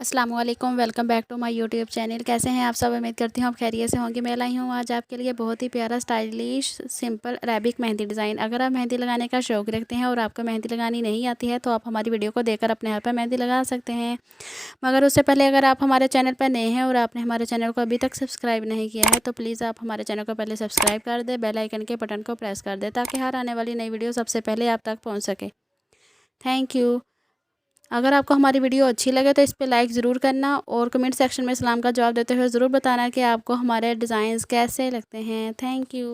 अस्सलाम वालेकुम, welcome back to my YouTube channel. कैसे हैं आप सब? उम्मीद करती हूँ आप खैरियत से होंगे। मैं लाई हूँ आज आपके लिए बहुत ही प्यारा स्टाइलिश सिंपल अरेबिक मेहंदी डिज़ाइन। अगर आप मेहंदी लगाने का शौक़ रखते हैं और आपको मेहंदी लगानी नहीं आती है तो आप हमारी वीडियो को देखकर अपने हाथ पर मेहंदी लगा सकते हैं। मगर उससे पहले अगर आप हमारे चैनल पर नए हैं और आपने हमारे चैनल को अभी तक सब्सक्राइब नहीं किया है तो प्लीज़ आप हमारे चैनल को पहले सब्सक्राइब कर दें, बेल आइकन के बटन को प्रेस कर दें ताकि हर आने वाली नई वीडियो सबसे पहले आप तक पहुँच सके। Thank you. अगर आपको हमारी वीडियो अच्छी लगे तो इस पे लाइक ज़रूर करना और कमेंट सेक्शन में सलाम का जवाब देते हुए ज़रूर बताना कि आपको हमारे डिज़ाइंस कैसे लगते हैं। Thank you.